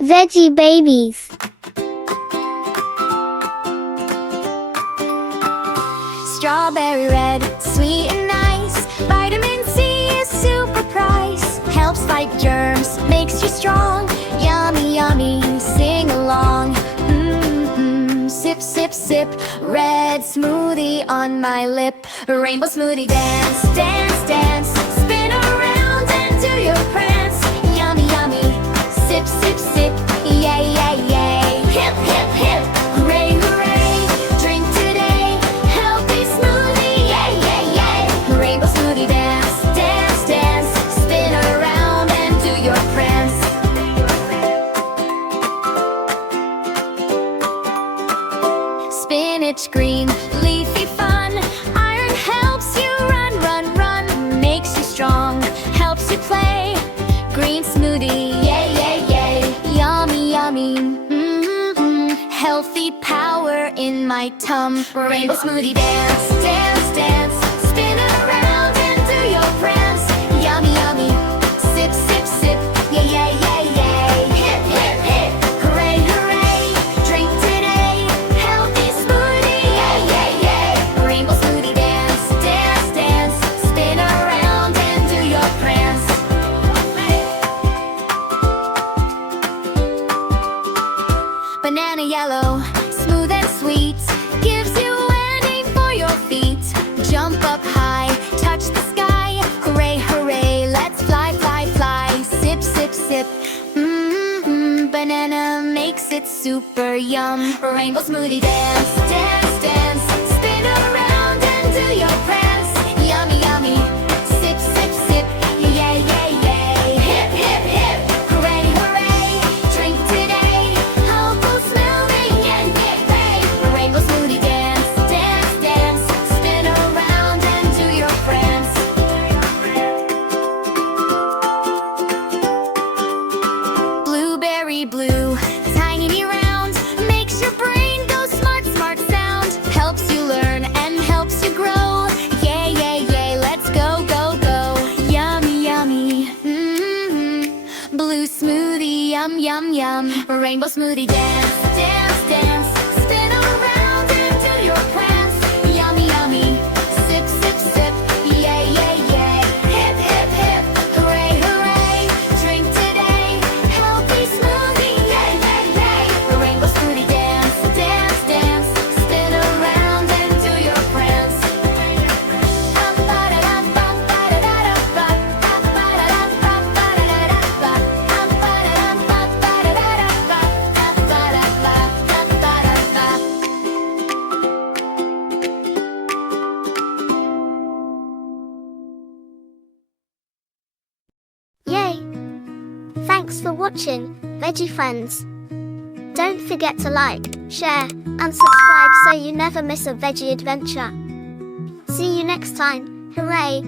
Veggie babies. Strawberry red, sweet and nice. Vitamin C is super price. Helps fight germs, makes you strong. Yummy, yummy, sing along. Sip, sip, sip. Red smoothie on my lip. Rainbow smoothie dance, dance, dance. Spin around and do your prance. Yummy, yummy. Sip, sip, sip. Yay, yay, yay. Hip, hip, hip. Hooray, hooray. Drink today. Healthy smoothie. Yay, yay, yay. Rainbow smoothie dance, dance, dance. Spin around and do your prance. Spinach green, leafy fun. Iron helps you run, run, run. Makes you strong, helps you play. Green smoothie, yay, yay, yay. Yummy, yummy. Healthy power in my tum. Rainbow smoothie dance, dance, dance. Spin around and do your prance. Yummy, yummy. Sip, sip, sip. Yay, yay, yay, yay. Hip, hip, hip. Hooray, hooray. Drink today. Healthy smoothie. Yay, yay, yay. Rainbow smoothie dance, dance, dance. Spin around and do your prance. Banana yellow, smooth and sweet. Gives you landing for your feet. Jump up high, touch the sky. Hooray, hooray, let's fly, fly, fly. Sip, sip, sip. Banana makes it super yum. Rainbow smoothie dance, dance, dance. Spin around and do your prance. Yummy, yummy. Sip, sip, sip. Yay, yay, yay. Hip, hip, hip. Hooray, hooray. Drink today. Healthful smoothie and get paid. Rainbow smoothie dance, dance, dance. Spin around and do your prance. Blueberry blue, tiny round. Makes your brain go smart, smart sound. Helps you learn and helps you grow. Yay, yay, yay, let's go, go, go. Yummy, yummy. Blue smoothie, yum, yum, yum. Rainbow smoothie dance, dance, dance. Spin around and do your prance. Yummy, yummy. Sip, sip, sip. Yay, yay, yay. Hip, hip, hip. Hooray, hooray. Drink today. Healthy smoothie. Yay, yay, yay. Rainbow smoothie dance, dance, dance. Spin around and do your prance. Yay! Thanks for watching, Veggie friends. Don't forget to like, share, and subscribe so you never miss a veggie adventure. See you next time. Hooray!